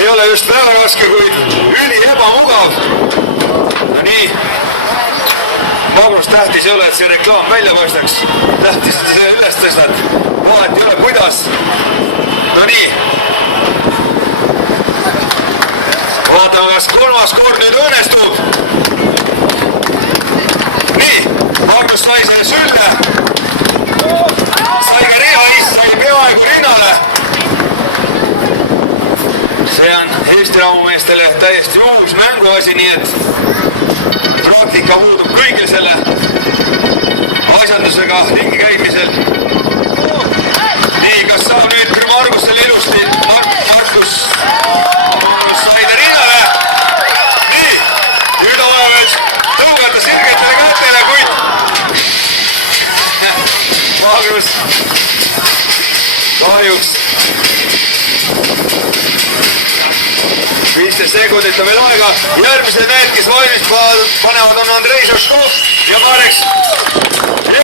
ei ole just väga raske, kuid üli ebamugav. No nii. Magnus tähtis ei ole, et see reklaam välja paistaks. Tähtis on see üles tõstad. Vahet ei ole, kuidas. No nii. Vaatame, kas kolmas kord nüüd õnnestub. Nii. Magnus sai selle sülle. Sai ka rehaist, sai peaaegu rinnale. See on Eesti rahumeestele täiesti uus mänguasi, nii et praktika puudub kõigil selle asjandusega ringi käimisel. Nii, kas saab nüüd Margus selle ilusti? Margus sai ta rinnale. Nii, nüüd on vaja veel tõugata sirgetele kätele, kuid Margus kahjuks 15 sekundit on veel aega. Järgmised need, kes valmis panevad, on Andrei Šaškov ja Marek